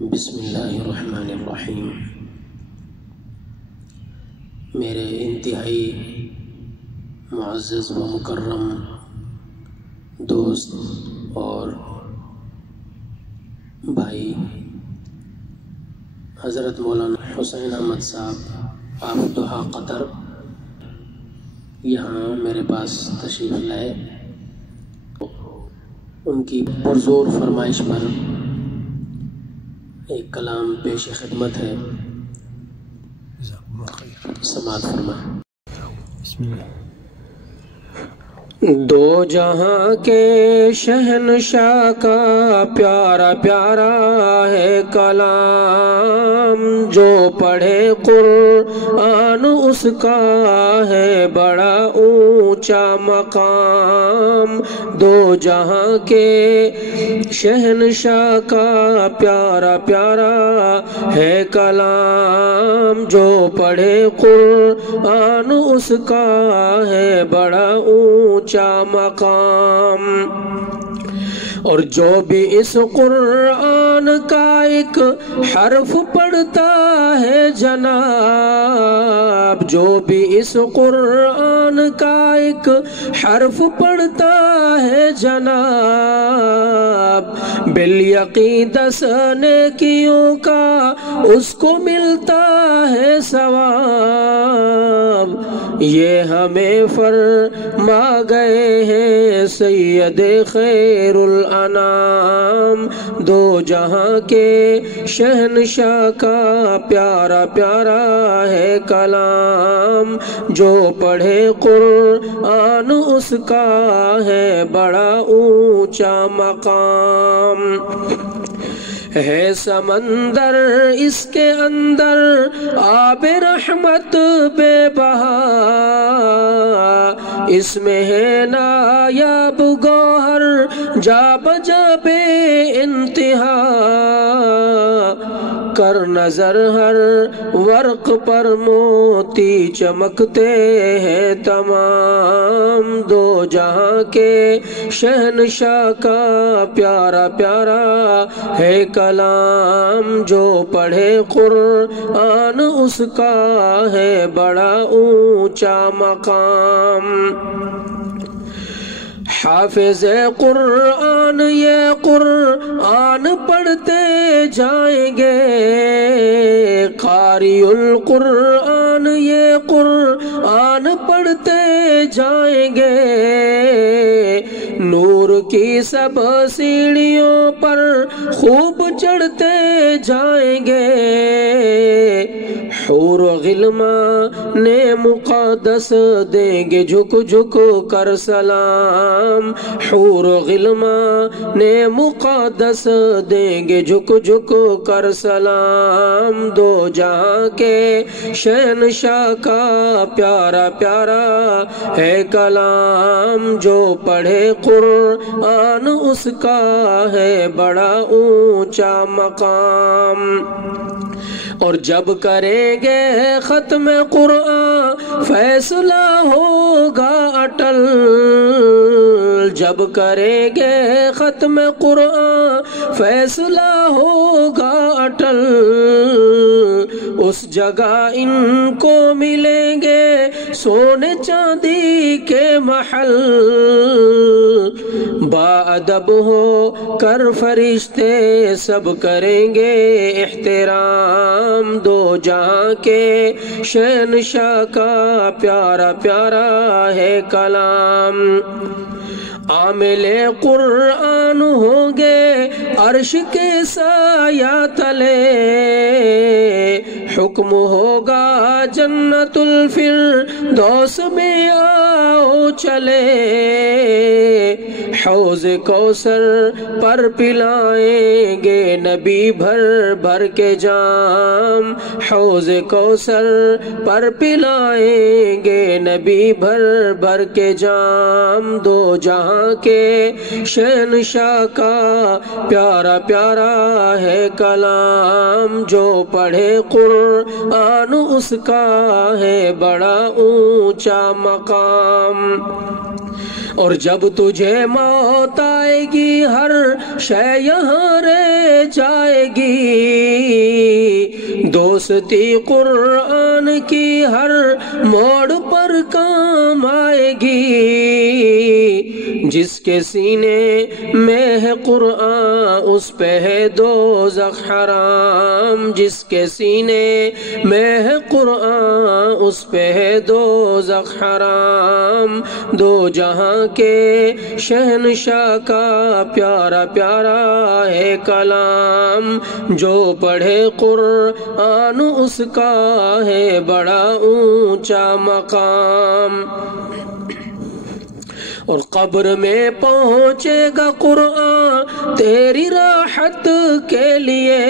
بسم اللہ الرحمن الرحیم۔ میرے انتہائی معزز و مکرم دوست اور بھائی حضرت مولانا حسین احمد صاحب آفتحہ قطر یہاں میرے پاس تشریف لائے، ان کی پرزور فرمائش پر ایک کلام پیش خدمت ہے، سماعت فرمائیں۔ بسم اللہ۔ دو جہاں کے شہنشاہ کا پیارا پیارا ہے کلام، جو پڑھے قرآن اس کا ہے بڑا اونچا مقام۔ دو جہاں کے شہنشاہ کا پیارا پیارا ہے کلام، جو پڑھے قرآن اس کا ہے بڑا اونچا مقام۔ اور جو بھی اس قرآن کا ایک حرف پڑھتا ہے جناب، جو بھی اس قرآن کا ایک حرف پڑھتا ہے جناب، بالیقین 10 نیکیوں کا اس کو ملتا ہے ثواب۔ یہ ہمیں فرما گئے ہیں سید خیر الانام۔ دو جہاں کے شہنشاہ کا پیارا پیارا ہے کلام، جو پڑھے قرآن اس کا ہے بڑا اونچا مقام۔ ہے سمندر اس کے اندر آب رحمت بے بہا، اس میں ہے نایاب گوہر جا بجا بے انتہا۔ کر نظر ہر ورق پر موتی چمکتے ہیں تمام۔ دو جہاں کے شہنشاہ کا پیارا پیارا ہے کلام، جو پڑھے قرآن اس کا ہے بڑا اونچا مقام۔ حافظ قرآن یہ قرآن پڑھتے جائیں گے، قاری القرآن یہ قرآن پڑھتے جائیں گے، نور کی سب سیڑھیوں پر خوب چڑھتے جائیں گے۔ حور و غلمان نے مقدس دیں گے جھک جھک کر سلام، حور و غلمان نے مقدس دیں گے جھک جھک کر سلام۔ دو جہاں کے شہنشاہ کا پیارا پیارا ہے کلام، جو پڑھے قرآن اس کا ہے بڑا اونچا مقام۔ اور جب کریں گے ختم قرآن فیصلہ ہوگا اٹل، جب کریں گے ختم قرآن فیصلہ ہوگا اٹل، اس جگہ ان کو ملیں گے سونے چاندی کے محل۔ باادب ہو کر فرشتے سب کریں گے احترام۔ دو جہاں کے شہنشاہ کا پیارا پیارا ہے کلام، عامل قرآن ہوں گے عرش کے سایہ تلے، حکم ہوگا جنت الفردوس میں آؤ چلے، حوض کوثر پر پلائیں گے نبی بھر بھر کے جام، حوض کوثر پر پلائیں گے نبی بھر بھر کے جام۔ دو جہاں کے شہنشاہ کا پیارا پیارا ہے کلام، جو پڑھے قرآن اس کا ہے بڑا اونچا مقام۔ اور جب تجھے موت آئے گی ہر شے یہاں رہ جائے گی، دوستی قرآن کی ہر موڑ پر کام آئے گی، جس کے سینے میں ہے قرآن اس پہ ہے دوزخ حرام، جس کے سینے میں ہے قرآن اس پہ ہے دوزخ حرام۔ دو جہاں کے شہنشاہ کا پیارا پیارا ہے کلام، جو پڑھے قرآن اس کا ہے بڑا اونچا مقام۔ اور قبر میں پہنچے گا قرآن تیری راحت کے لیے،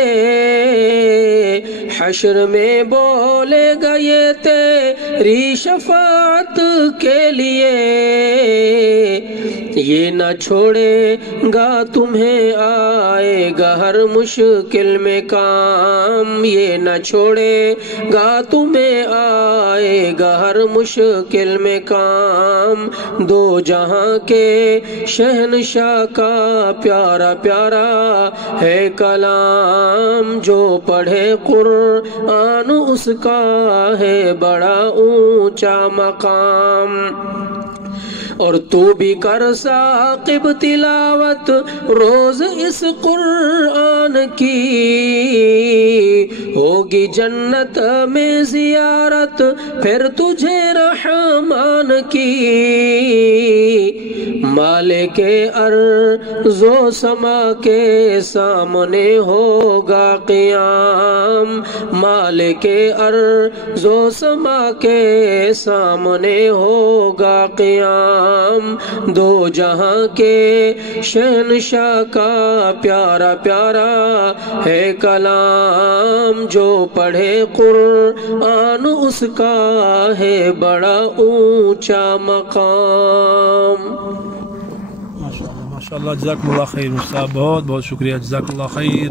حشر میں بولے گا یہ تیری شفاعت کے لیے، یہ نہ چھوڑے گا تمہیں آئے گا ہر مشکل میں کام، یہ نہ چھوڑے گا تمہیں آئے گا ہر مشکل میں کام۔ دو جہاں کے شہنشاہ کا پیارا پیارا ہے کلام، جو پڑھے قرآن اس کا ہے بڑا اونچا مقام۔ اور تو بھی کر ثاقب تلاوت روز اس قرآن کی، ہوگی جنت میں زیارت پھر تجھے رحمان کی، مالک ارض و سما کے سامنے ہوگا قیام، مالک ارض و سما کے سامنے ہوگا قیام۔ دو جہاں کے شہنشاہ کا پیارا پیارا ہے کلام، جو پڑھے قرآن اس کا ہے بڑا اونچا مقام۔ ماشاءاللہ جزاکم اللہ خیر استاد، بہت بہت شکریہ، جزاک اللہ خیر۔